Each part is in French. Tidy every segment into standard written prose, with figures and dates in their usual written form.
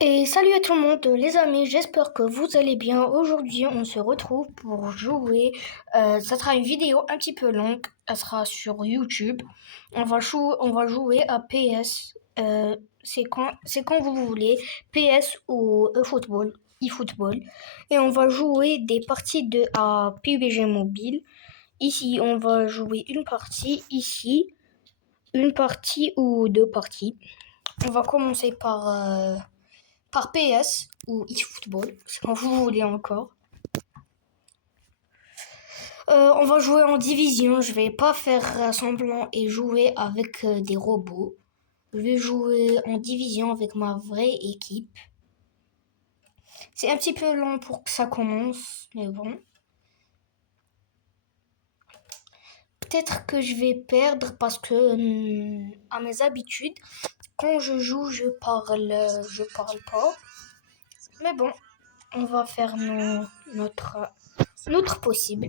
Et salut à tout le monde, les amis, j'espère que vous allez bien. Aujourd'hui, on se retrouve pour jouer. Ça sera une vidéo un petit peu longue, elle sera sur YouTube. On va jouer à PS. C'est quand vous voulez, PS ou eFootball. Et on va jouer des parties à PUBG Mobile. Ici, on va jouer une partie. Ici, une partie ou deux parties. On va commencer par PS ou eFootball, c'est quand vous voulez encore. On va jouer en division, je vais pas faire semblant et jouer avec des robots. Je vais jouer en division avec ma vraie équipe. C'est un petit peu long pour que ça commence, mais bon. Peut-être que je vais perdre parce que, à mes habitudes, quand je joue, je parle pas. Mais bon, on va faire notre possible.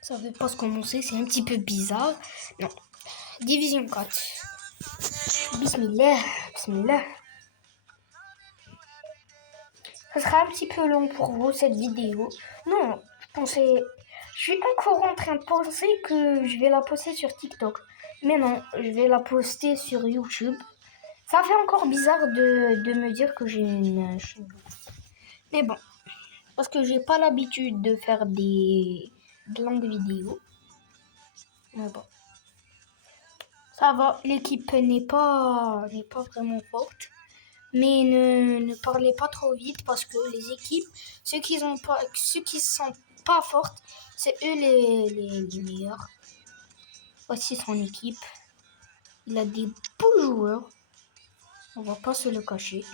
Ça veut pas se commencer, c'est un petit peu bizarre. Non. Division 4. Bismillah. Bismillah. Ça sera un petit peu long pour vous cette vidéo. Non, je suis encore en train de penser que je vais la poster sur TikTok. Mais non, je vais la poster sur YouTube. Ça fait encore bizarre de me dire que j'ai une chaîne. Mais bon, parce que j'ai pas l'habitude de faire de longues vidéos. Mais bon. Ça va, l'équipe n'est pas vraiment forte. Mais ne parlez pas trop vite parce que les équipes, ceux qui sont pas fortes, c'est eux les meilleurs. Voici son équipe. Il a des beaux joueurs. On va pas se le cacher.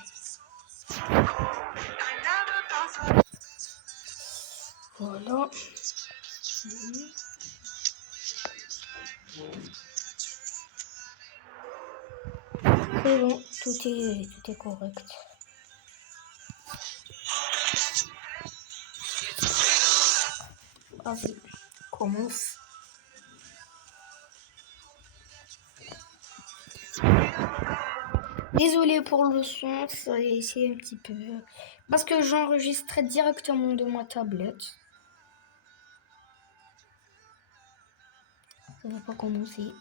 Voilà. C'est bon, tout est correct. Vas-y, commence. Désolé pour le son, c'est un petit peu... Parce que j'enregistrais directement de ma tablette. Ça va pas commencer.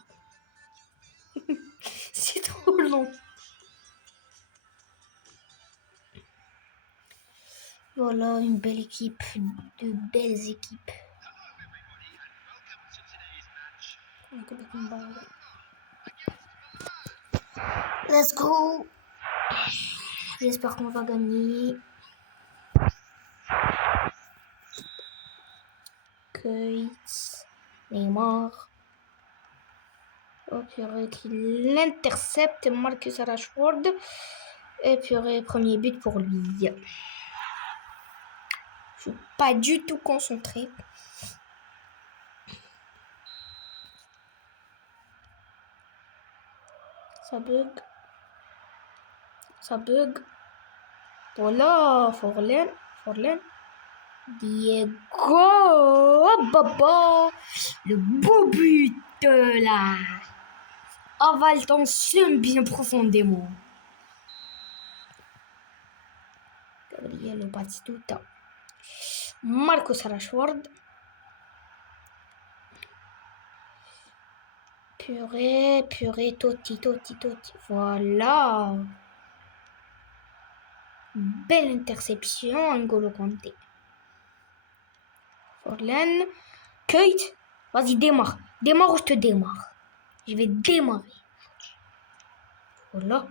C'est trop long. Voilà, une belle équipe, de belles équipes. Let's go. J'espère qu'on va gagner. Keits, Neymar. Oh purée, qu'il l'intercepte, Marcus Rashford. Et purée, premier but pour lui. Je suis pas du tout concentré. Ça bug. Ça bug. Voilà, Forlan. Diego Baba. Le beau but là. Avale ton seum bien profondément. Gabriel Batistuta. Marcus Rashford. Purée, Totti. Voilà. Belle interception, N'Golo Kanté. Forlan. Keita. Vas-y, démarre. Démarre ou je te démarre. Je vais démarrer. Voilà.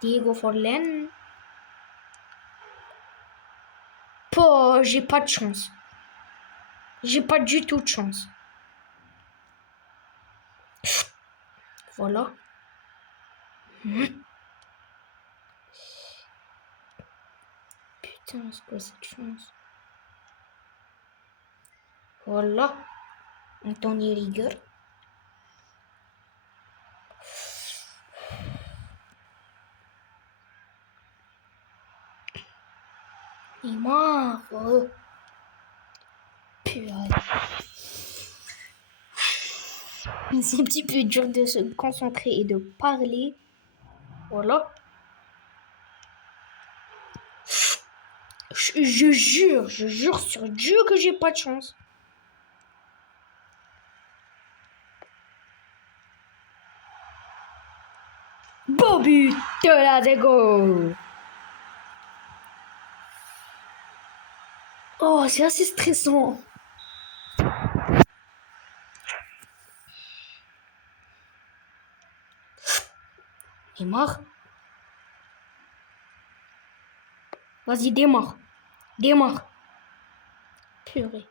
Diego Forlan. Oh, j'ai pas de chance. J'ai pas du tout de chance. Voilà. Putain, c'est quoi cette chance? Voilà. Anthony Rigueur. Neymar. Oh. Purée. C'est un petit peu dur de se concentrer et de parler. Voilà. Je jure sur Dieu que j'ai pas de chance. Beau but de la dégo. Oh, c'est assez stressant. Démarre. Vas-y, démarre. Démarre. Purée.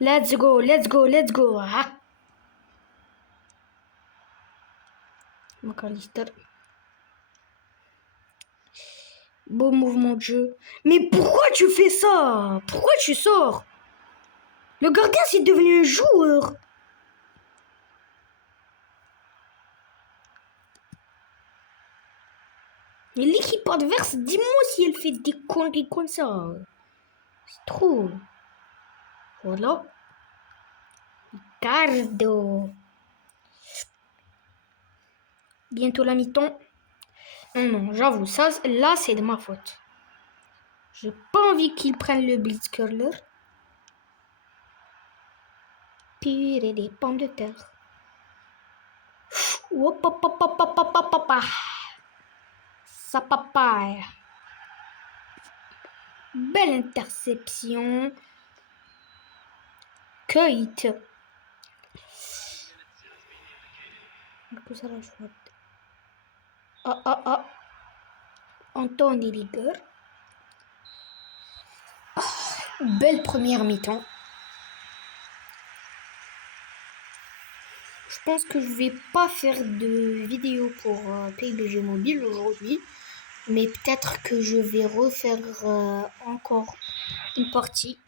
Let's go, let's go, let's go. Ah. McAllister. Beau mouvement de jeu. Mais pourquoi tu fais ça? Pourquoi tu sors? Le gardien, c'est devenu un joueur. Mais l'équipe adverse, dis-moi si elle fait des conneries comme ça. C'est trop. Voilà. Cardo. Bientôt la mi-temps. Non, j'avoue, ça, là, c'est de ma faute. J'ai pas envie qu'ils prennent le blitzcurler. Purée des pommes de terre. Hop, hop, hop, hop, hop, hop, hop, hop. Ça papaye. Belle interception. Cueillite. Ah, ah, ah. Anthony Liger. Oh, belle première mi-temps. Je pense que je vais pas faire de vidéo pour PUBG Mobile aujourd'hui. Mais peut-être que je vais refaire encore une partie.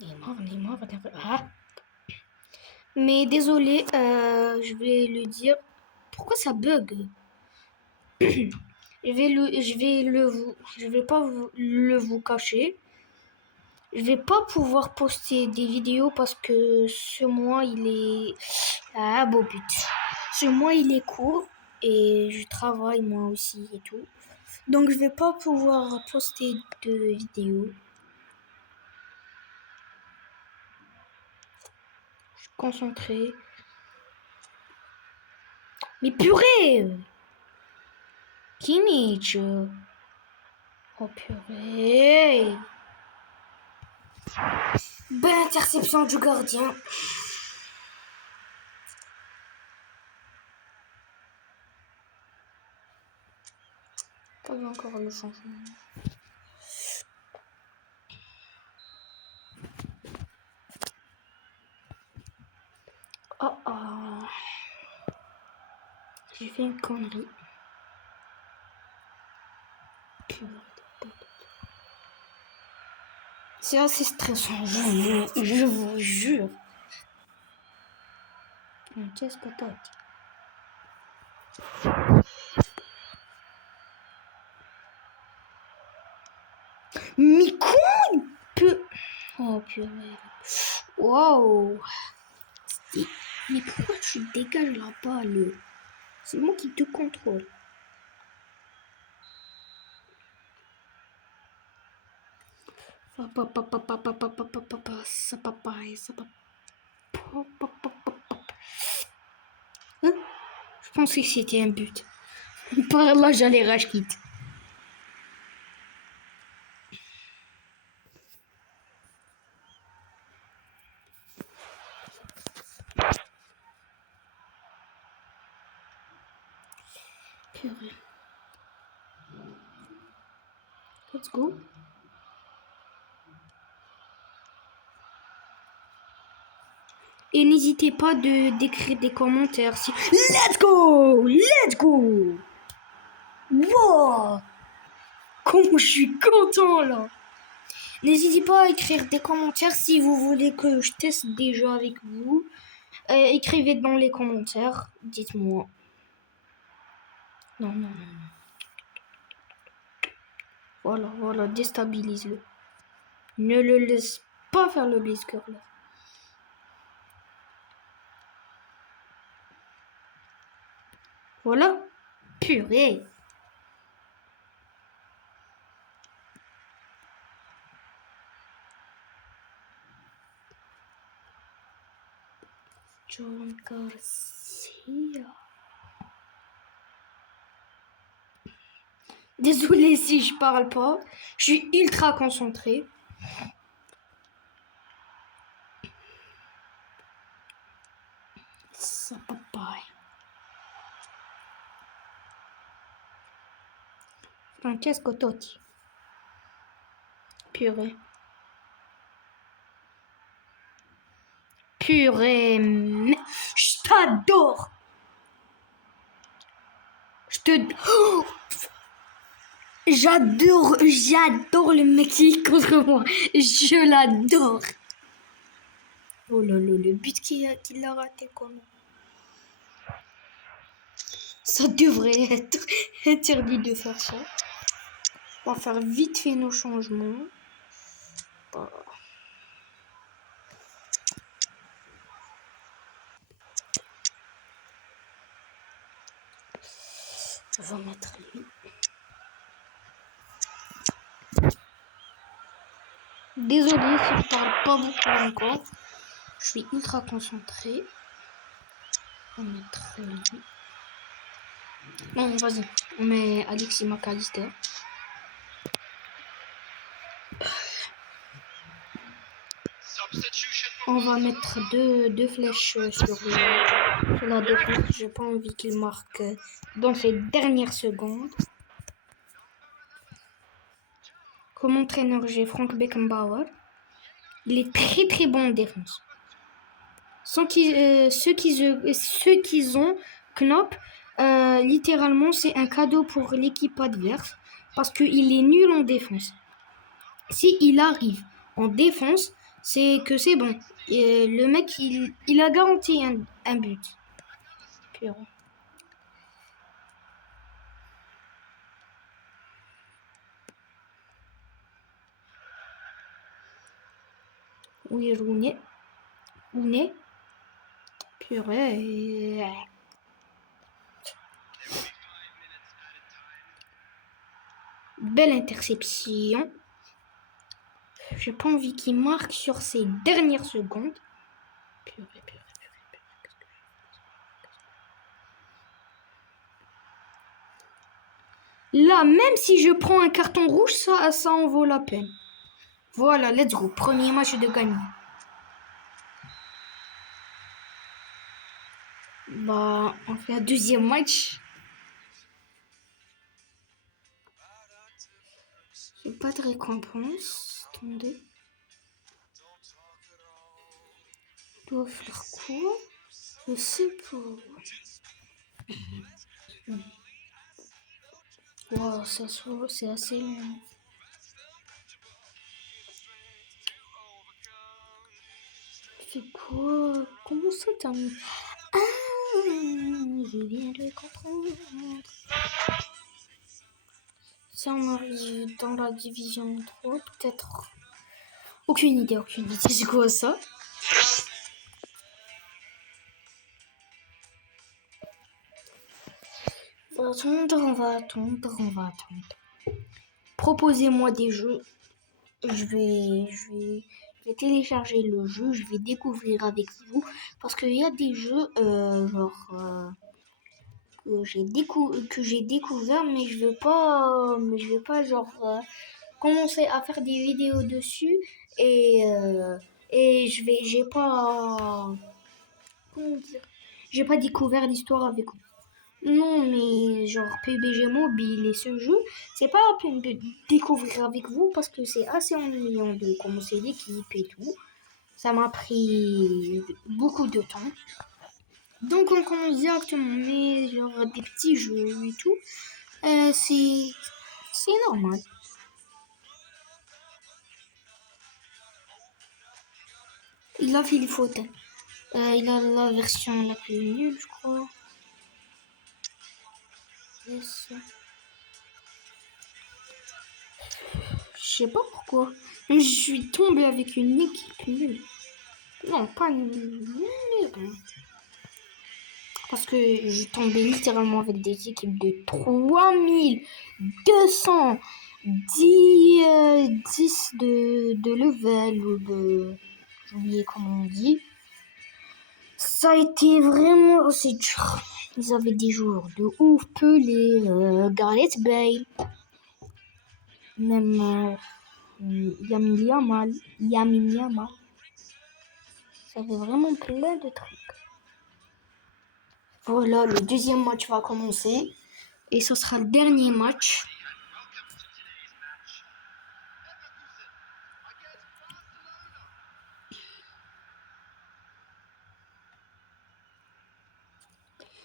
Neymar. Ah. Mais désolé, je vais le dire. Pourquoi ça bug? Je vais pas vous cacher. Je vais pas pouvoir poster des vidéos parce que ce mois il est beau but. Ce mois il est court et je travaille moi aussi et tout. Donc je vais pas pouvoir poster de vidéos. Je suis concentré. Mais purée! Kimmich! Oh purée! Belle interception du gardien. Pas encore le changement. Oh oh. J'ai fait une connerie. C'est assez stressant, je vous jure. Qu'est-ce que t'as dit? Mais comment il peut... Oh purée. Waouh. Mais pourquoi tu dégages la balle? C'est moi qui te contrôle. Ça papaye. Hein? Je pensais que c'était un but. Par là, j'allais rage quitte. Purée. Let's go. Et n'hésitez pas d'écrire des commentaires si... Let's go! Let's go! Wow! Comment je suis content là! N'hésitez pas à écrire des commentaires si vous voulez que je teste des jeux avec vous. Écrivez dans les commentaires, dites-moi. Non. Voilà, déstabilise-le. Ne le laisse pas faire le blitzcurler. Voilà. Purée. John Garcia. Désolée si je parle pas. Je suis ultra concentrée. Ça papaye. Francesco Totti. Purée. Purée. Je t'adore. Oh, j'adore le mec qui est contre moi. Je l'adore. Oh là là, le but qu'il a raté comment. Ça devrait être interdit de faire ça. On va faire vite fait nos changements. On va mettre lui. Désolée si je parle pas beaucoup encore. Je suis ultra concentrée. On va mettre lui. Non, vas-y. On met Alexis McAllister. On va mettre deux flèches sur la défense. J'ai pas envie qu'il marque dans ces dernières secondes. Comme entraîneur, j'ai Frank Beckenbauer. Il est très très bon en défense. Ceux qu'ils ont, Knopp, littéralement, c'est un cadeau pour l'équipe adverse parce qu'il est nul en défense. S'il arrive en défense, c'est que c'est bon. Et le mec, il a garanti un but. Pure. Oui, Rooney. Purée. Belle interception. J'ai pas envie qu'il marque sur ces dernières secondes. Purée. Là, même si je prends un carton rouge, ça en vaut la peine. Voilà, let's go. Premier match de gagné. Bah, on fait un deuxième match. J'ai pas de récompense. Attendez. Je dois faire quoi? Je sais pas. Wow, c'est assez long. C'est quoi? Comment ça termine? Ah, je viens de comprendre. Si on arrive dans la division 3, peut-être. Aucune idée. C'est quoi ça? On va attendre. Proposez-moi des jeux. Je vais télécharger le jeu. Je vais découvrir avec vous. Parce qu'il y a des jeux, que j'ai découvert, mais je veux pas commencer à faire des vidéos dessus et j'ai pas, comment dire, j'ai pas découvert l'histoire avec vous. Non, mais genre PUBG Mobile et ce jeu, c'est pas la peine de découvrir avec vous parce que c'est assez ennuyant de commencer l'équipe et tout. Ça m'a pris beaucoup de temps. Donc on commence directement, mais genre des petits jeux et tout, c'est normal. Il a fait les photos. Il a la version la plus nulle, je crois. Yes. Je sais pas pourquoi. Mais je suis tombée avec une équipe nulle. Non, pas nulle, mais bon. Parce que je tombais littéralement avec des équipes de 3210 de level ou de... J'ai oublié comment on dit. Ça a été vraiment assez dur. Ils avaient des joueurs de ouf, Pelé, Gareth Bale, même Yamin Yamal. Ça avait vraiment plein de trucs. Voilà, le deuxième match va commencer. Et ce sera le dernier match.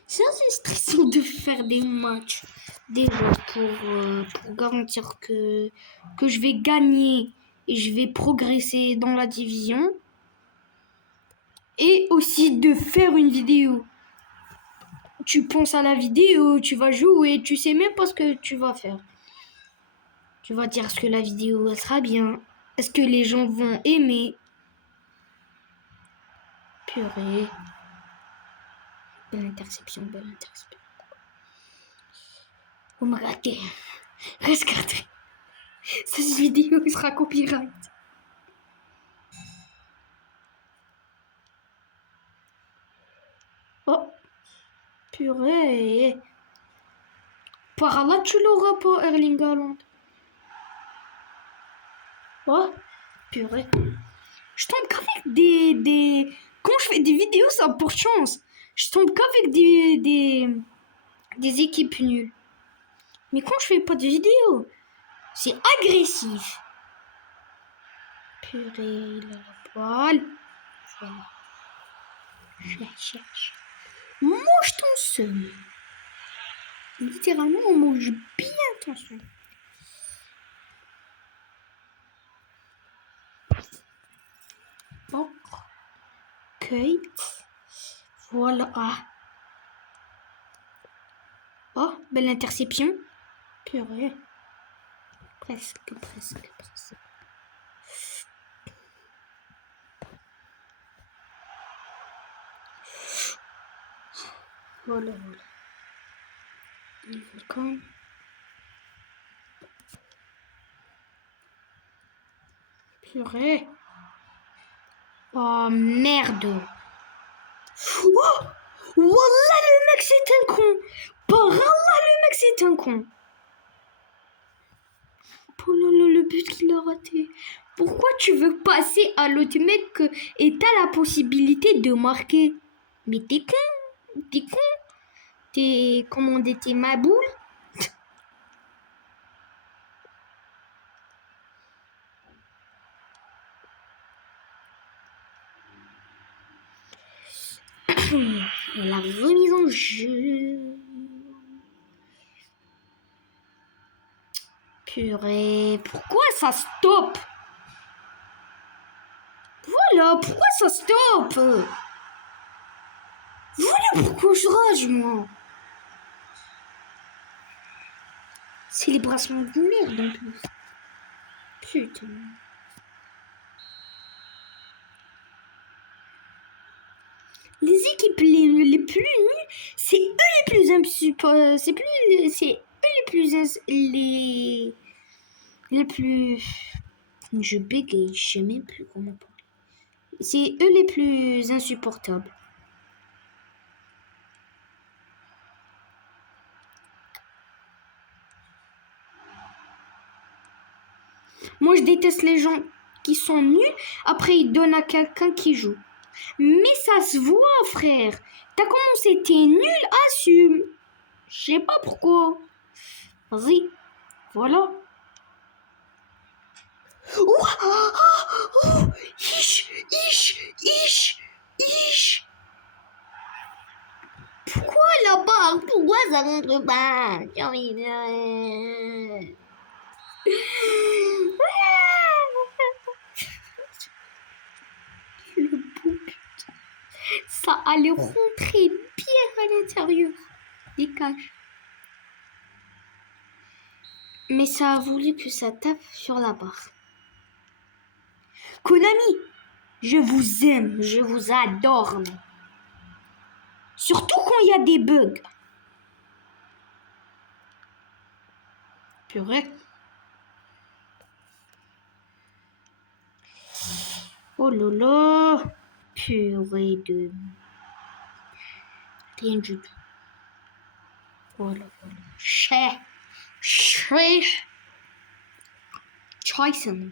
C'est assez stressant de faire des matchs déjà pour garantir que je vais gagner et je vais progresser dans la division. Et aussi de faire une vidéo. Tu penses à la vidéo, tu vas jouer, tu sais même pas ce que tu vas faire. Tu vas dire est-ce que la vidéo elle sera bien, est-ce que les gens vont aimer. Purée. Belle interception. Vous me ratez. Regardez. Cette vidéo sera copyright. Oh. Purée. Par là, tu l'auras pas, Erling Haaland. Oh. Purée. Je tombe qu'avec des... Quand je fais des vidéos, ça a pour chance. Je tombe qu'avec des équipes nulles. Mais quand je fais pas de vidéos, c'est agressif. Purée, il a la poêle. Voilà. Je la cherche. Mange ton seum. Littéralement, on mange bien ton seum. Ok. Voilà. Oh, belle interception. Purée. Presque. Voilà. Welcome. Purée. Oh merde. Oh, Wallah, le mec c'est un con. Par Allah, le mec c'est un con. Oh là là, le but qu'il a raté. Pourquoi tu veux passer à l'autre mec et t'as la possibilité de marquer? Mais t'es con. T'es, comment on dit, t'es ma boule. La remise en jeu. Purée, pourquoi ça stoppe? Voilà, pourquoi ça stoppe? Voilà pourquoi je rage, moi. Célébration de merde en plus. Putain. Les équipes les plus nulles, c'est eux les plus insupportables. C'est eux les plus. Je bégaye, je sais même plus comment parler. C'est eux les plus insupportables. Moi, je déteste les gens qui sont nuls. Après, ils donnent à quelqu'un qui joue. Mais ça se voit, frère. T'as commencé, t'es nul, assume. Je sais pas pourquoi. Vas-y. Voilà. Oh, Pourquoi la barre? Pourquoi ça rentre pas? Le beau but. Ça allait rentrer bien à l'intérieur des cages. Mais ça a voulu que ça tape sur la barre. Konami, je vous aime, je vous adore. Surtout quand il y a des bugs. Purée. Oh là là. Purée de... Rien du tout. Voilà. Tyson.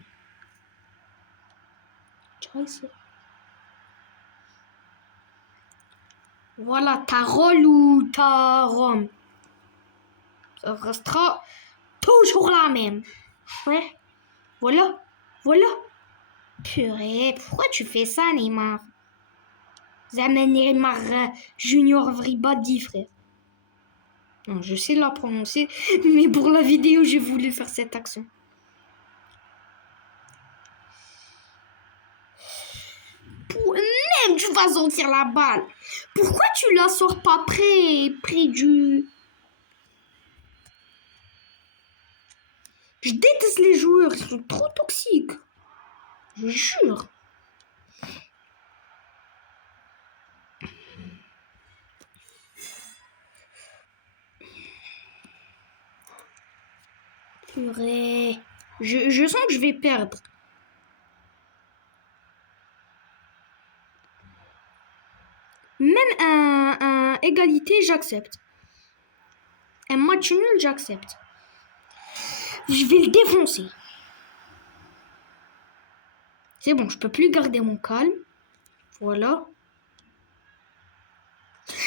Voilà, ta rôle ou ta rome. Ça restera toujours la même. Ouais. Voilà. Purée, pourquoi tu fais ça, Neymar? Zaman Neymar Junior Vribadi, frère. Non, je sais la prononcer, mais pour la vidéo, j'ai voulu faire cette action. Même tu vas sortir la balle. Pourquoi tu la sors pas près du... Je déteste les joueurs, ils sont trop toxiques. Je jure. Purée. Je sens que je vais perdre. Même un égalité, j'accepte. Un match nul, j'accepte. Je vais le défoncer. C'est bon, je peux plus garder mon calme. Voilà.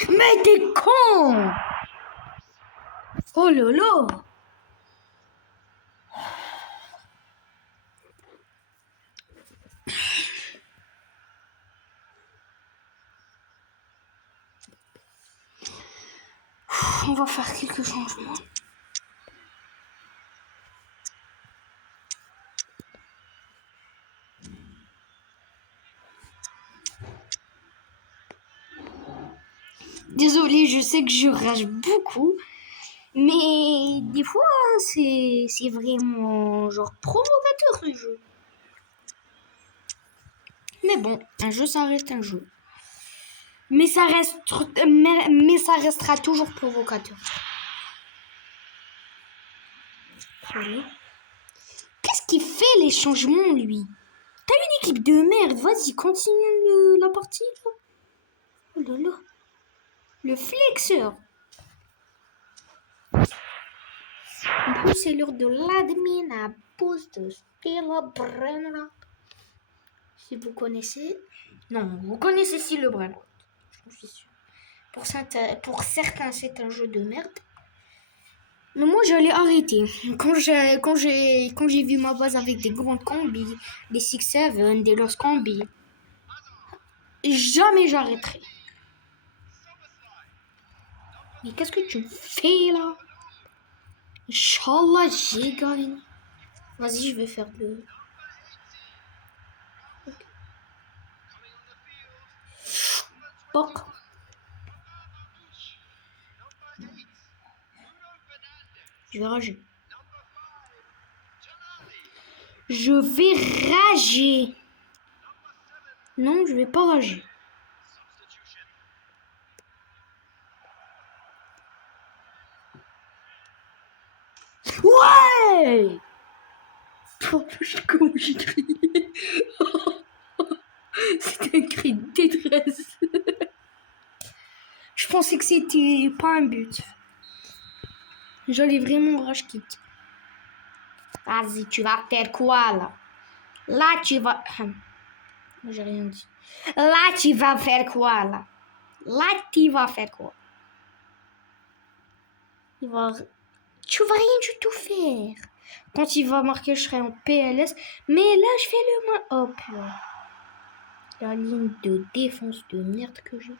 Mais t'es con! Oh là là! On va faire quelques changements. Désolée, je sais que je rage beaucoup, mais des fois, c'est vraiment genre provocateur ce jeu. Mais bon, un jeu, ça reste un jeu. Mais ça restera toujours provocateur. Voilà. Qu'est-ce qu'il fait les changements, lui? T'as une équipe de merde, vas-y, continue la partie, là. Oh là là. Le flexeur. En plus, c'est l'heure de l'admin à Boost de Spielbrenner. Si vous connaissez. Non, vous connaissez Spielbrenner. Je suis sûr. Pour certains, c'est un jeu de merde. Mais moi, je l'ai arrêté. Quand j'ai vu ma base avec des grandes combis, des 6-7, des Lost combis, jamais j'arrêterai. Mais qu'est-ce que tu fais là? Inch'Allah, j'ai gagné. Vas-y, je vais faire le... Okay. Poc. Je vais rager. Je vais rager. Non, je vais pas rager. Ouais! Comment j'ai crié. C'était un cri de détresse. Je pensais que c'était pas un but. J'allais vraiment rage quitte. Vas-y, tu vas faire quoi là? Là, tu vas... J'ai rien dit. Là, tu vas faire quoi là? Là, tu vas faire quoi? Tu vas rien du tout faire. Quand il va marquer, je serai en PLS. Mais là, je fais le moins. Hop là. La ligne de défense de merde que j'ai.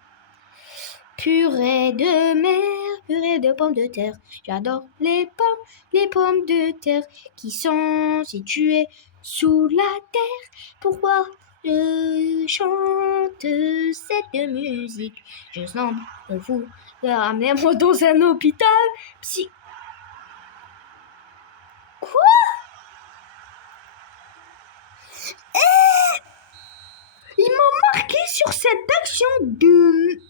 Purée de mer, purée de pommes de terre. J'adore les pommes de terre qui sont situées sous la terre. Pourquoi je chante cette musique? Je semble fou. Ramenez-moi dans un hôpital. Quoi? Il m'a marqué sur cette action de...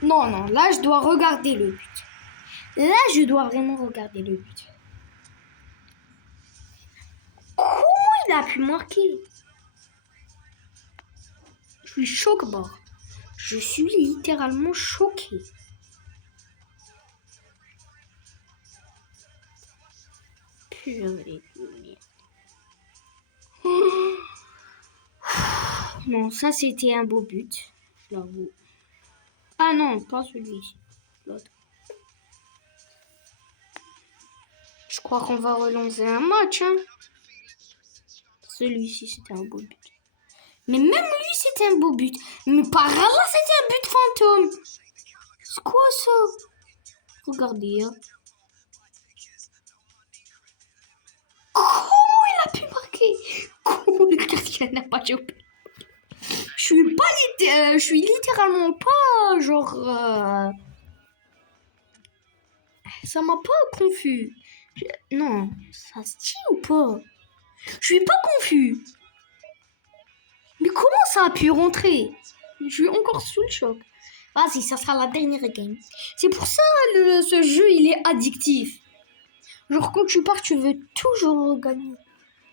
Non, non, là, je dois regarder le but. Là, je dois vraiment regarder le but. Comment il a pu marquer? Je suis choqué, bord. Je suis littéralement choqué. Purée de merde. Non, ça c'était un beau but, je l'avoue. Ah non, pas celui-ci. L'autre. Je crois qu'on va relancer un match. Hein. Celui-ci c'était un beau but. Mais même lui c'était un beau but. Mais par hasard c'était un but fantôme. C'est quoi ça? Regardez. Hein. Comment il a pu marquer? Comment le gardien n'a pas joué? Je suis littéralement pas genre. Ça m'a pas confus. Non, ça se dit ou pas? Je suis pas confus. Mais comment ça a pu rentrer? Je suis encore sous le choc. Vas-y, ça sera la dernière game. C'est pour ça ce jeu il est addictif. Genre quand tu pars, tu veux toujours gagner.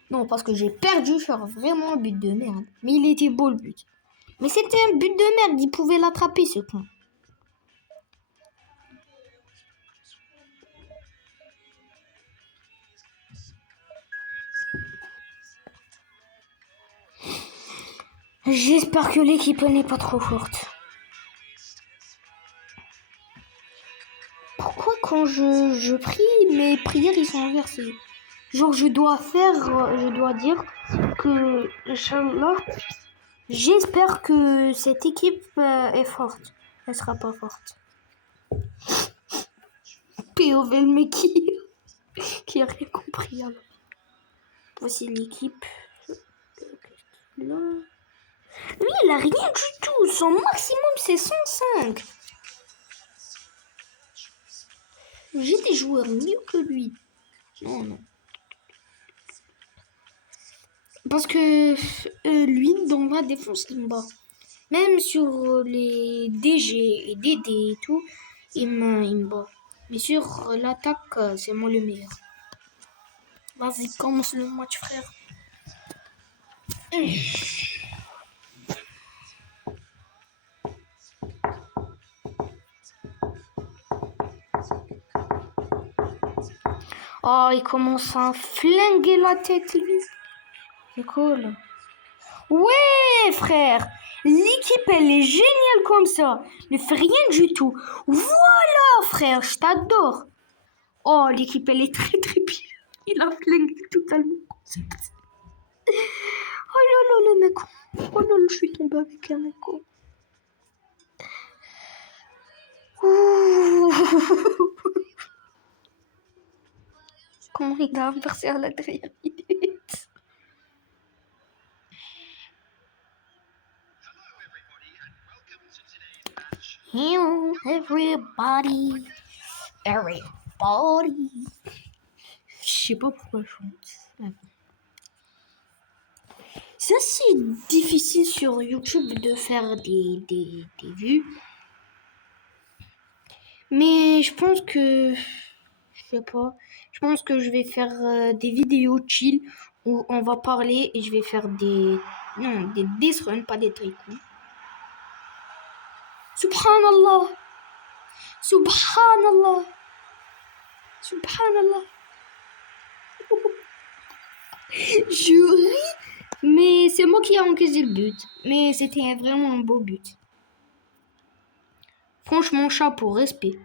Non, parce que j'ai perdu sur vraiment un but de merde. Mais il était beau le but. Mais c'était un but de merde, il pouvait l'attraper ce con. J'espère que l'équipe n'est pas trop forte. Pourquoi quand je prie, mes prières ils sont inversées? Genre je dois dire que, Inch'Allah, j'espère que cette équipe est forte. Elle sera pas forte. POV le mec qui a rien compris alors. Voici l'équipe. Là. Lui il a rien du tout. Son maximum c'est 105. J'ai des joueurs mieux que lui. Non. Parce que lui, dans la défense, il me bat. Même sur les DG et DD et tout, il me bat. Mais sur l'attaque, c'est moi le meilleur. Vas-y, commence le match, frère. Oh, il commence à flinguer la tête, lui. C'est cool. Ouais, frère. L'équipe, elle est géniale comme ça. Ne fait rien du tout. Voilà, frère, je t'adore. Oh, l'équipe, elle est très, très bien. Il a flingué totalement. Oh là là, le mec. Oh là là, je suis tombée avec un mec. Comment il a inversé à la dernière minute? Hello, everybody. Je sais pas pourquoi je chante. C'est assez difficile sur YouTube de faire des vues. Mais je pense que... Je sais pas. Je pense que je vais faire des vidéos chill où on va parler et je vais faire des... Non, des death runs, pas des tycoons. Subhanallah. Subhanallah. Subhanallah. Je ris, mais c'est moi qui ai encaissé le but. Mais c'était vraiment un beau but. Franchement, chapeau, respect.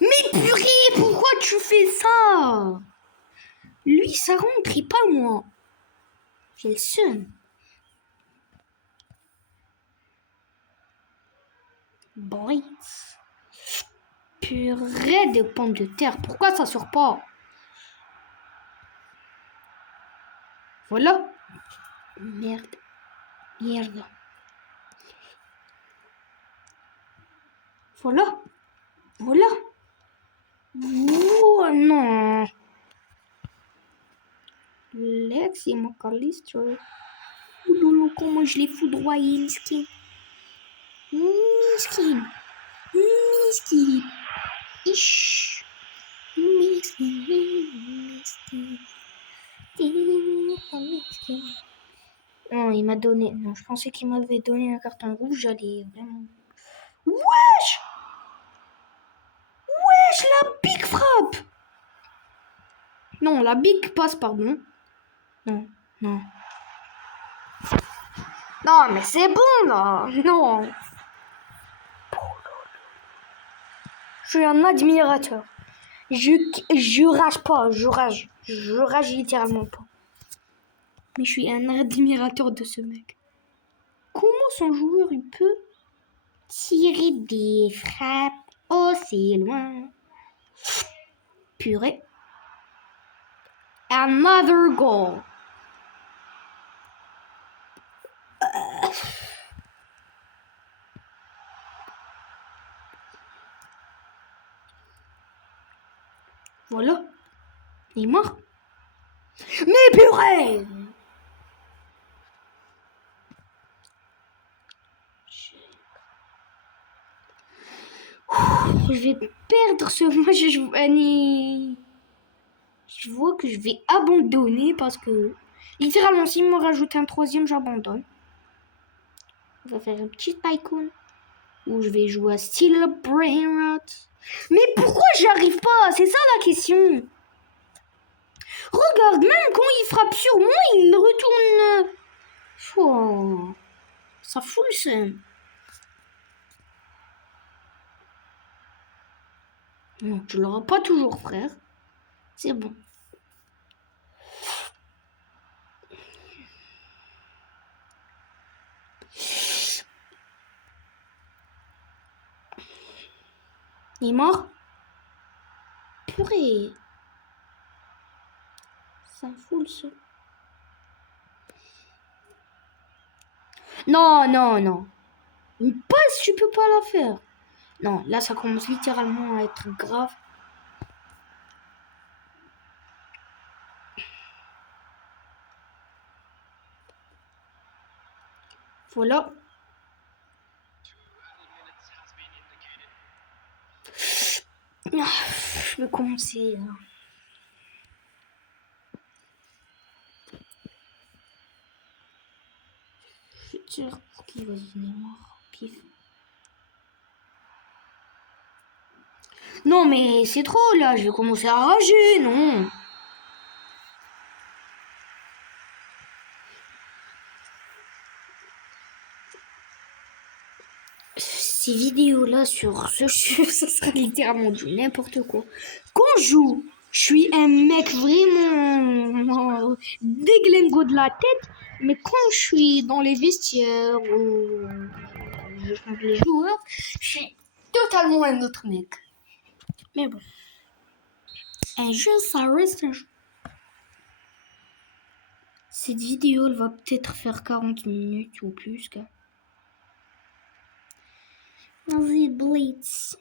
Mais purée, pourquoi tu fais ça? Lui, ça rentre et pas moi. J'ai le seum. Boy. Purée de pommes de terre. Pourquoi ça sort pas? Voilà. Merde. Merde. Voilà. Voilà. Oh non. Lexi McAllister. Oh lolo, comment je l'ai foudroyé, miskin. Miskin. Miskin. Ish. Miskin. Non, il m'a donné... Non, je pensais qu'il m'avait donné un carton rouge. J'allais vraiment... Wesh! Wesh, la big frappe! Non, la big passe, pardon. Non, non. Non, mais c'est bon, là. Non. Je suis un admirateur. Je rage pas, je rage littéralement pas. Mais je suis un admirateur de ce mec. Comment son joueur il peut tirer des frappes aussi loin? Purée. Another goal. Voilà. Il est mort. Mais purée! Je vais perdre ce match. Je vois que je vais abandonner parce que littéralement s'il me rajoute un troisième, j'abandonne. On va faire une petite tycoon où je vais jouer à Steel Brainrot. Mais pourquoi j'arrive pas? C'est ça la question. Regarde, même quand il frappe sur moi, il retourne. Oh, ça fout le seum. Non, tu l'auras pas toujours, frère. C'est bon. Il est mort? Purée. Ça fout le seum. Non, non, non. Une passe, tu peux pas la faire. Non, là, ça commence littéralement à être grave. Voilà. Je vais commencer. Là. Je tire pour qu'il va devenir mort. Pif. Non, mais c'est trop là. Je vais commencer à rager, non. Ces vidéos-là sur ce jeu, ça sera littéralement du n'importe quoi. Quand je joue, je suis un mec vraiment déglingo de la tête, mais quand je suis dans les vestiaires ou je compte les joueurs, je suis totalement un autre mec. Mais bon, un jeu, ça reste un jeu. Cette vidéo, elle va peut-être faire 40 minutes ou plus. Vas-y, Blitz.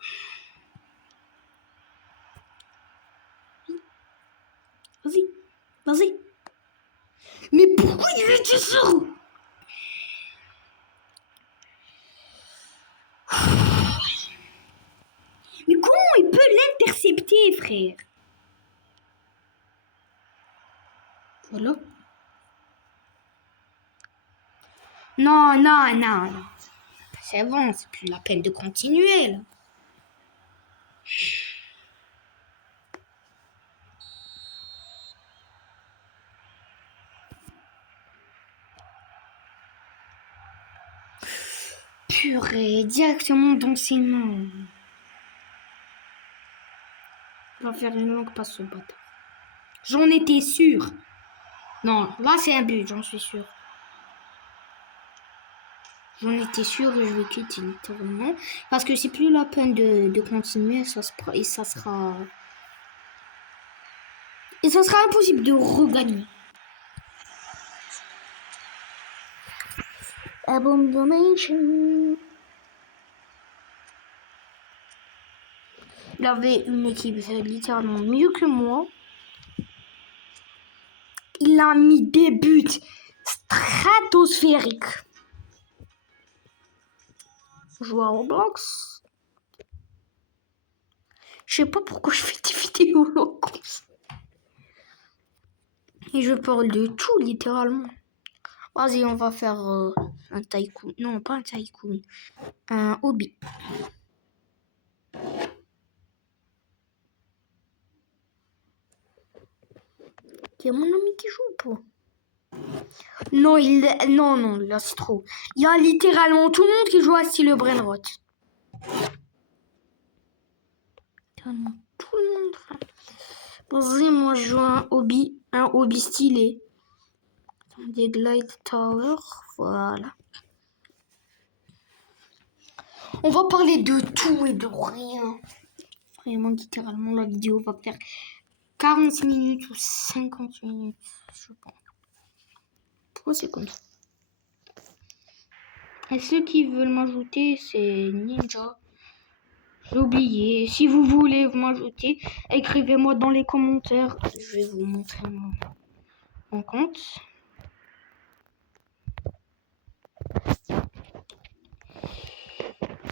Vas-y, vas-y. Mais pourquoi il veut dire ça? Mais comment il peut l'intercepter, frère? Voilà. Non, non, non, non. C'est bon, c'est plus la peine de continuer, là. Purée, directement dans ses mains. Il va faire une longue passe au bâtard. J'en étais sûr. Non, là c'est un but, j'en suis sûr. J'en étais sûr et je vais quitter littéralement. Parce que c'est plus la peine de continuer, ça sera impossible de regagner. Abandonation. Il avait une équipe littéralement mieux que moi. Il il a mis des buts stratosphériques. Jouer à Roblox. Je sais pas pourquoi je fais des vidéos là comme ça. Et je parle de tout littéralement. Vas-y, on va faire un tycoon. Non, pas un tycoon. Un hobby. Il y a mon ami qui joue ou pas? Non, non, là c'est trop. Il y a littéralement tout le monde qui joue à Style Brainrot. Tout le monde. Vas-y, moi je joue un hobby stylé. Des Glide Tower, voilà. On va parler de tout et de rien. Vraiment, littéralement, la vidéo va faire 40 minutes ou 50 minutes, je pense. Pourquoi c'est comme ça? Et ceux qui veulent m'ajouter, c'est Ninja. J'ai oublié. Si vous voulez m'ajouter, écrivez-moi dans les commentaires. Je vais vous montrer mon compte.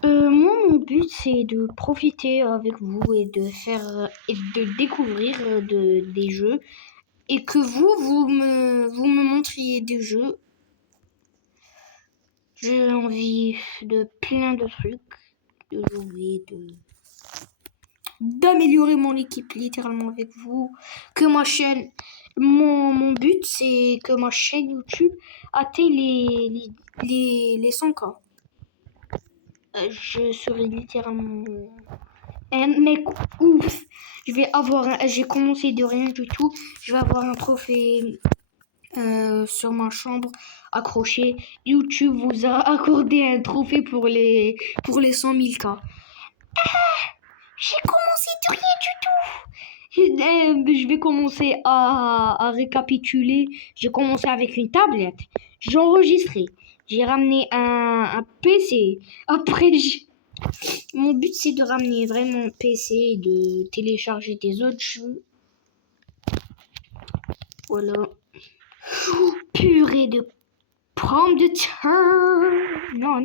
Moi, mon but, c'est de profiter avec vous et de découvrir des jeux. Et que vous me montriez des jeux. J'ai envie de plein de trucs. De jouer, d'améliorer mon équipe littéralement avec vous. Que ma chaîne... Mon but, c'est que ma chaîne YouTube atteigne les 100K. Je serai littéralement un mec ouf. J'ai commencé de rien du tout. Je vais avoir un trophée sur ma chambre accroché. YouTube vous a accordé un trophée pour les 100 000 K. J'ai commencé de rien du tout. Je vais commencer à récapituler. J'ai commencé avec une tablette. J'ai enregistré. J'ai ramené un PC. Après, mon but, c'est de ramener vraiment un PC et de télécharger des autres jeux. Voilà. Purée de pommes de terre. Non.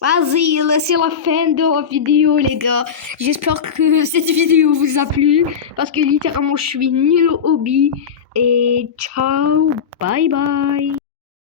Vas-y, c'est la fin de la vidéo, les gars. J'espère que cette vidéo vous a plu. Parce que littéralement, je suis nul au hobby. Et ciao, bye bye.